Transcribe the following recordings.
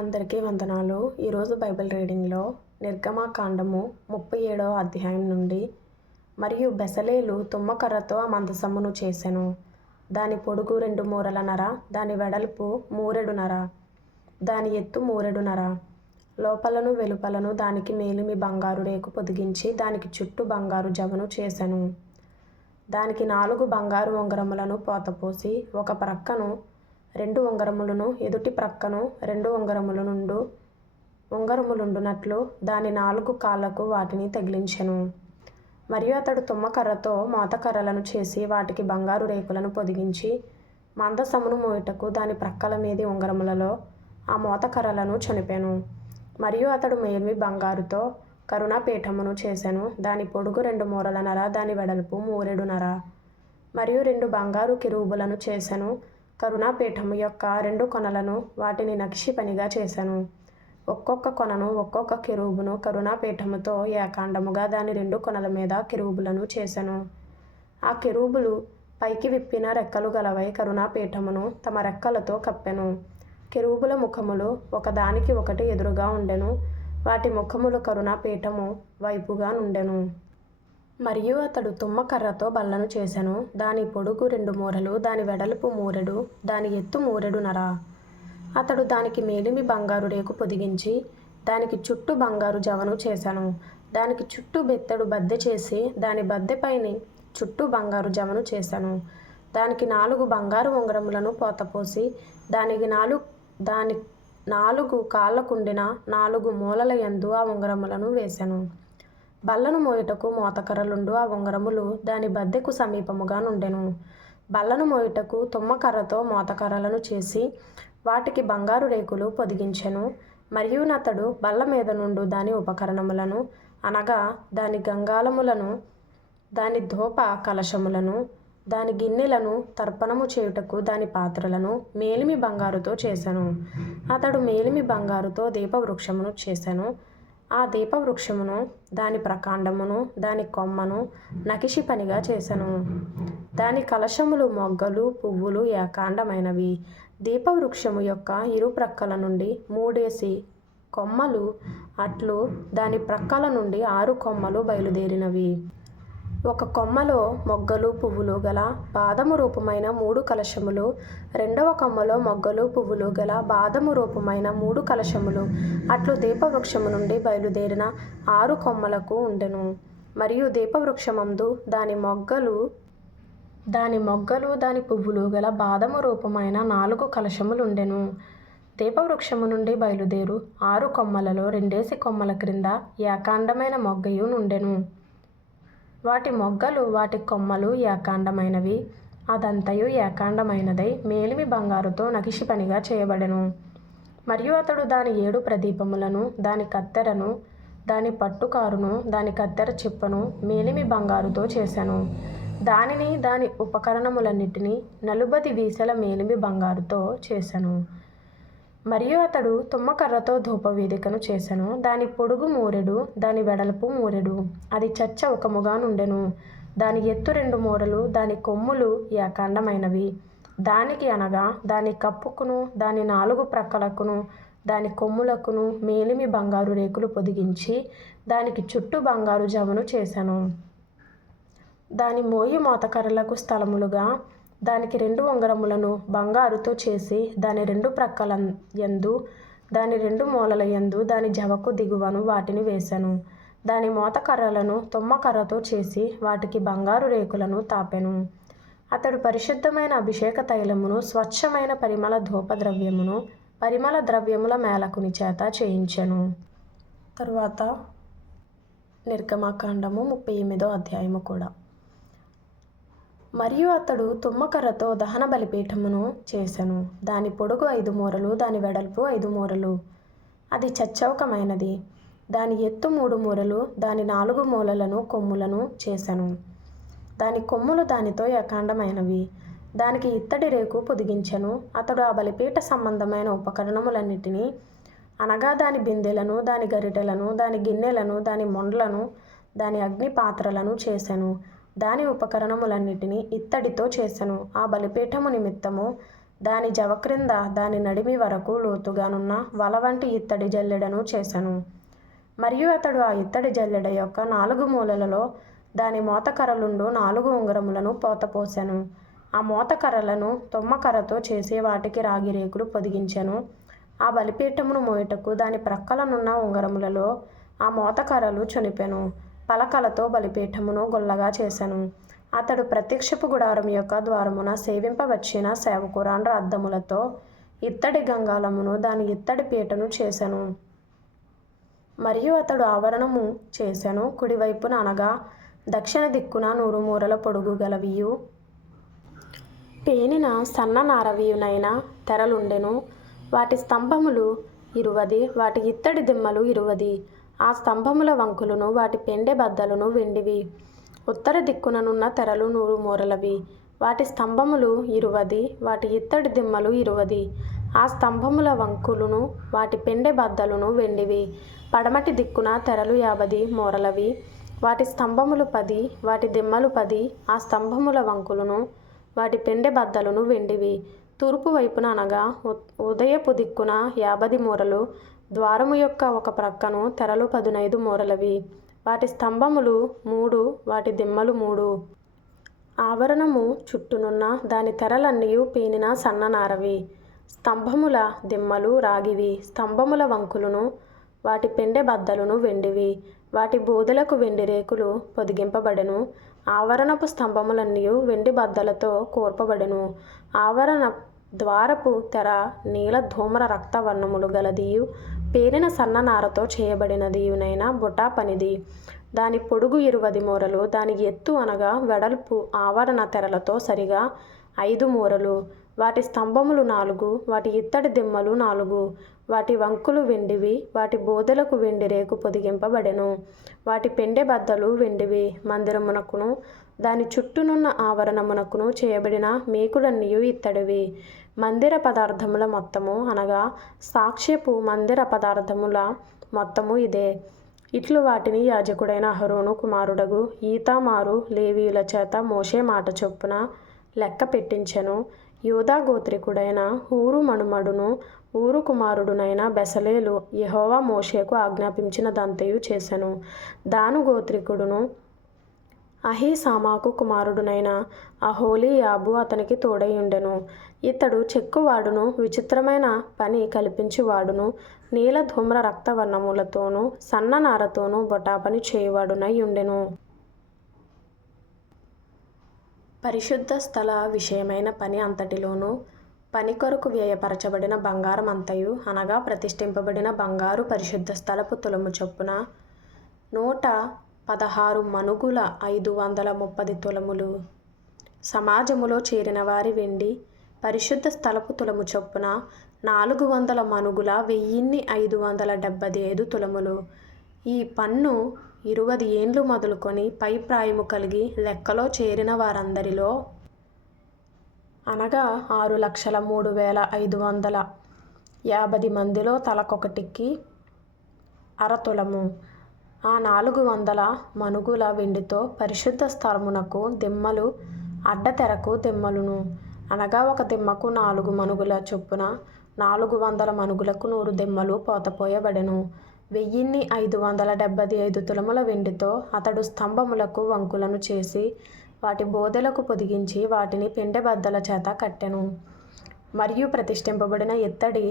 అందరికీ వందనాలు. ఈరోజు బైబిల్ రీడింగ్లో నిర్గమాకాండము 37వ అధ్యాయం నుండి మరియు బెసలేలు తుమ్మకర్రతో ఆ మందసమును చేసెను. దాని పొడుగు 2 మూరలన్నర, దాని వెడల్పు మూరెడున్నర, దాని ఎత్తు మూరెడున్నర. లోపలను వెలుపలను దానికి మేలిమి బంగారు రేకు పొదిగించి దానికి చుట్టూ బంగారు జవను చేసెను. దానికి 4 బంగారు ఉంగరములను పోతపోసి ఒక ప్రక్కను 2 ఉంగరములను ఎదుటి ప్రక్కను 2 ఉంగరములుండునట్లు దాని 4 కాళ్ళకు వాటిని తగిలించెను. మరియు అతడు తుమ్మకర్రతో మోతకర్రలను చేసి వాటికి బంగారు రేకులను పొదిగించి మందసమును మోయుటకు దాని ప్రక్కల మీది ఉంగరములలో ఆ మోతకర్రలను చనిపెను. మరియు అతడు మేలిమి బంగారుతో కరుణాపీఠమును చేసెను. దాని పొడుగు 2 మూరలన్నర, దాని వెడల్పు మూరెడున్నర. మరియు 2 బంగారు కెరూబులను చేసెను. కరుణాపీఠము యొక్క 2 కొనలను వాటిని నక్షి పనిగా చేసెను. ఒక్కొక్క కొనను ఒక్కొక్క కెరూబును కరుణాపీఠముతో ఏకాండముగా దాని 2 కొనల మీద కెరూబులను చేసెను. ఆ కెరూబులు పైకి విప్పిన రెక్కలు గలవై కరుణాపీఠమును తమ రెక్కలతో కప్పెను. కెరూబుల ముఖములు ఒకదానికి ఒకటి ఎదురుగా ఉండెను. వాటి ముఖములు కరుణాపీఠము వైపుగా నుండెను. మరియు అతడు తుమ్మకర్రతో బల్లను చేసెను. దాని పొడుగు 2 మూరలు, దాని వెడల్పు మూరెడు, దాని ఎత్తు మూరెడున్నర. అతడు దానికి మేలిమి బంగారు రేకు పొదిగించి దానికి చుట్టూ బంగారు జవను చేసెను. దానికి చుట్టూ బెత్తెడు బద్దె చేసి దాని బద్దెపైని చుట్టూ బంగారు జవను చేసెను. దానికి 4 బంగారు ఉంగరములను పోతపోసి దాని 4 కాళ్ళకుండిన 4 మూలల యందు ఆ ఉంగరములను వేసెను. బల్లను మోయుటకు మోతకర్రలుండు ఆ ఉంగరములు దాని బద్దెకు సమీపముగా నుండెను. బల్లను మోయుటకు తుమ్మకర్రతో మోతకర్రలను చేసి వాటికి బంగారు రేకులు పొదిగించెను. మరియు అతడు బల్ల మీద నుండు దాని ఉపకరణములను అనగా దాని గంగాళములను, దాని ధూప కలశములను, దాని గిన్నెలను, తర్పణము చేయుటకు దాని పాత్రలను మేలిమి బంగారుతో చేసెను. అతడు మేలిమి బంగారుతో దీపవృక్షమును చేసెను. ఆ దీపవృక్షమును, దాని ప్రకాండమును, దాని కొమ్మను నకిషి పనిగా చేసెను. దాని కలశములు మొగ్గలు పువ్వులు ఏకాండమైనవి. దీపవృక్షము యొక్క ఇరు ప్రక్కల నుండి 3 కొమ్మలు అట్లు దాని ప్రక్కల నుండి 6 కొమ్మలు బయలుదేరినవి. ఒక కొమ్మలో మొగ్గలు పువ్వులు గల బాదము రూపమైన 3 కలశములు, 2వ కొమ్మలో మొగ్గలు పువ్వులు గల బాదము రూపమైన 3 కలశములు అట్లు దీపవృక్షము నుండి బయలుదేరిన 6 కొమ్మలకు ఉండెను. మరియు దీపవృక్షమందు దాని మొగ్గలు దాని పువ్వులు గల బాదము రూపమైన 4 కలశములుండెను. దీపవృక్షము నుండి బయలుదేరు 6 కొమ్మలలో 2 కొమ్మల క్రింద ఏకాండమైన మొగ్గయు నుండెను. వాటి మొగ్గలు వాటి కొమ్మలు ఏకాండమైనవి. అదంతయు ఏకాండమైనదై మేలిమి బంగారుతో నకిషి పనిగా చేయబడెను. మరియు అతడు దాని 7 ప్రదీపములను, దాని కత్తెరను, దాని పట్టుకారును, దాని కత్తెర చిప్పను మేలిమి బంగారుతో చేసెను. దానిని దాని ఉపకరణములన్నిటినీ 40 వీసెల మేలిమి బంగారుతో చేసెను. మరియు అతడు తుమ్మకర్రతో ధూపవేదికను చేసెను. దాని పొడుగు మూరెడు, దాని వెడల్పు మూరెడు, అది చచ్చౌకముగా నుండెను. దాని ఎత్తు 2 మూరలు, దాని కొమ్ములు ఏకాండమైనవి. దానికి అనగా దాని కప్పుకును, దాని 4 ప్రక్కలకును, దాని కొమ్ములకును మేలిమి బంగారు రేకులు పొదిగించి దానికి చుట్టూ బంగారు జవను చేసెను. దాని మోయి మోతకర్రలకు స్థలములుగా దానికి 2 ఉంగరములను బంగారుతో చేసి దాని 2 ప్రక్కల యందు, దాని 2 మూలల యందు దాని జవకు దిగువను వాటిని వేసెను. దాని మోతకర్రలను తుమ్మకర్రతో చేసి వాటికి బంగారు రేకులను తాపెను. అతడు పరిశుద్ధమైన అభిషేక తైలమును, స్వచ్ఛమైన పరిమళ ధూప ద్రవ్యమును పరిమళ ద్రవ్యముల మేళకుని చేత చేయించెను. తరువాత నిర్గమాకాండము 38వ అధ్యాయము కూడా. మరియు అతడు తుమ్మకర్రతో దహన బలిపీఠమును చేసెను. దాని పొడుగు 5 మూరలు, దాని వెడల్పు 5 మూరలు, అది చచ్చౌకమైనది. దాని ఎత్తు 3 మూరలు, దాని 4 మూలలను కొమ్ములను చేసెను. దాని కొమ్ములు దానితో ఏకాండమైనవి. దానికి ఇత్తడి రేకు పొదిగించెను. అతడు ఆ బలిపీఠ సంబంధమైన ఉపకరణములన్నిటినీ అనగా దాని బిందెలను, దాని గరిటెలను, దాని గిన్నెలను, దాని మొండ్లను, దాని అగ్ని పాత్రలను చేసెను. దాని ఉపకరణములన్నిటినీ ఇత్తడితో చేసెను. ఆ బలిపీఠము నిమిత్తము దాని జవ క్రింద దాని నడిమి వరకు లోతుగానున్న వల వంటి ఇత్తడి జల్లెడను చేసెను. మరియు అతడు ఆ ఇత్తడి జల్లెడ యొక్క 4 మూలలలో దాని మోతకర్రలుండు 4 ఉంగరములను పోతపోసెను. ఆ మోతకర్రలను తుమ్మకర్రతో చేసి వాటికి రాగి రేకులు పొదిగించెను. ఆ బలిపీఠమును మోయుటకు దాని ప్రక్కలనున్న ఉంగరములలో ఆ మోతకర్రలు చొనిపెను. పలకలతో బలిపీఠమును గుల్లగా చేసెను. అతడు ప్రత్యక్షపు గుడారం యొక్క ద్వారమున సేవింపవచ్చిన సేవకురాండ్ర అద్దములతో ఇత్తడి గంగాళమును దాని ఇత్తడి పీటను చేసెను. మరియు అతడు ఆవరణము చేసెను. కుడివైపున అనగా దక్షిణ దిక్కున 100 మూరల పొడుగు గలవియు పేనిన సన్న నారవియునైన తెరలుండెను. వాటి స్తంభములు 20, వాటి ఇత్తడి దిమ్మలు 20. ఆ స్తంభముల వంకులను వాటి పెండె బద్దలును వెండివి. ఉత్తర దిక్కుననున్న తెరలు 100 మూరలవి. వాటి స్తంభములు 20, వాటి ఇత్తడి దిమ్మలు 20. ఆ స్తంభముల వంకులును వాటి పెండె బద్దలును వెండివి. పడమటి దిక్కున తెరలు 50 మూరలవి. వాటి స్తంభములు 10, వాటి దిమ్మలు 10. ఆ స్తంభముల వంకులను వాటి పెండె బద్దలును వెండివి. తూర్పు వైపున అనగా ఉదయపు దిక్కున 50 మూరలు. ద్వారము యొక్క ఒక ప్రక్కను తెరలు 15 మూరలవి. వాటి స్తంభములు 3, వాటి దిమ్మలు 3. ఆవరణము చుట్టూనున్న దాని తెరలన్నీయు పేనిన సన్న నారవి. స్తంభముల దిమ్మలు రాగివి. స్తంభముల వంకులను వాటి పెండె బద్దలును వెండివి. వాటి బోదెలకు వెండి రేకులు పొదిగింపబడెను. ఆవరణపు స్తంభములన్నీయు వెండి బద్దలతో కూర్పబడెను. ఆవరణ ద్వారపు తెర నీల ధూమ్ర రక్త వర్ణములు గలదియు పేనిన సన్న నారతో చేయబడినదియునైన బుటా పనిది. దాని పొడుగు 20 మూరలు. దాని ఎత్తు అనగా వెడల్పు ఆవరణ తెరలతో సరిగా 5 మూరలు. వాటి స్తంభములు 4, వాటి ఇత్తడి దిమ్మలు 4. వాటి వంకులు వెండివి. వాటి బోదెలకు వెండి రేకు పొదిగింపబడెను. వాటి పెండె బద్దలు వెండివి. మందిరమునకును దాని చుట్టూనున్న ఆవరణమునకును చేయబడిన మేకులన్నీయు ఇత్తడివి. మందిర పదార్థముల మొత్తము అనగా సాక్ష్యపు మందిర పదార్థముల మొత్తము ఇదే. ఇట్లు వాటిని యాజకుడైన అహరోను కుమారుడగు ఈతామారు లేవీయుల చేత మోషే మాట చొప్పున లెక్క పెట్టించెను. యూదా గోత్రికుడైన హూరు మనుమడును ఊరు కుమారుడునైన బెసలేలు యెహోవా మోషేకు ఆజ్ఞాపించినదంతయు చేసెను. దాను గోత్రికుడును అహీసామాకు కుమారుడునైన అహోలీయాబు అతనికి తోడైయుండెను. ఇతడు చెక్కువాడును విచిత్రమైన పని కల్పించువాడును నీల ధూమ్ర రక్తవర్ణములతోనూ సన్న నారతోనూ బొటాపని చేయువాడునై ఉండెను. పరిశుద్ధ స్థల విషయమైన పని అంతటిలోనూ పని కొరకు వ్యయపరచబడిన బంగారం అంతయు అనగా ప్రతిష్ఠింపబడిన బంగారు పరిశుద్ధ స్థలపు తులము చొప్పున 116 మణుగుల 530 తులములు. సమాజములో చేరిన వారి వెండి పరిశుద్ధ స్థలపు తులము చొప్పున 400 మణుగుల 1575 తులములు. ఈ పన్ను 20 ఏండ్లు మొదలుకొని పై ప్రాయము కలిగి లెక్కలో చేరిన వారందరిలో అనగా 6,03,550 మందిలో తలకొకటికి అరతులము. ఆ 400 మణుగుల వెండితో పరిశుద్ధ స్థలమునకు దిమ్మలు అడ్డతెరకు దిమ్మలును అనగా ఒక దిమ్మకు 4 మణుగుల చొప్పున 400 మణుగులకు 100 దిమ్మలు పోతపోయబడెను. 1575 తులముల వెండితో అతడు స్తంభములకు వంకులను చేసి వాటి బోదెలకు పొదిగించి వాటిని పెండె బద్దల చేత కట్టెను. మరియు ప్రతిష్ఠింపబడిన ఇత్తడి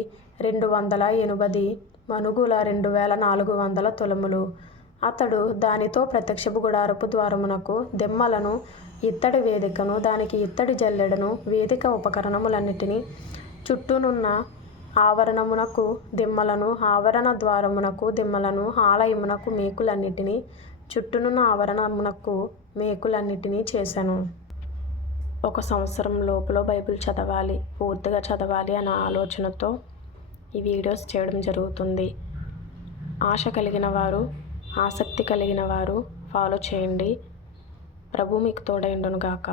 280 మణుగుల 2400 తులములు. అతడు దానితో ప్రత్యక్షపు గుడారపు ద్వారమునకు దిమ్మలను ఇత్తడి వేదికను దానికి ఇత్తడి జల్లెడను వేదిక ఉపకరణములన్నిటినీ చుట్టూనున్న ఆవరణమునకు దిమ్మలను ఆవరణ ద్వారమునకు దిమ్మలను ఆలయమునకు మేకులన్నిటినీ చుట్టూనున్న ఆవరణమునకు మేకులన్నిటినీ చేసెను. 1 సంవత్సరం లోపల బైబిల్ చదవాలి, పూర్తిగా చదవాలి అనే ఆలోచనతో ఈ వీడియోస్ చేయడం జరుగుతుంది. ఆశ కలిగిన వారు, ఆసక్తి కలిగిన వారు ఫాలో చేయండి. ప్రభు మీకు తోడైండును గాక.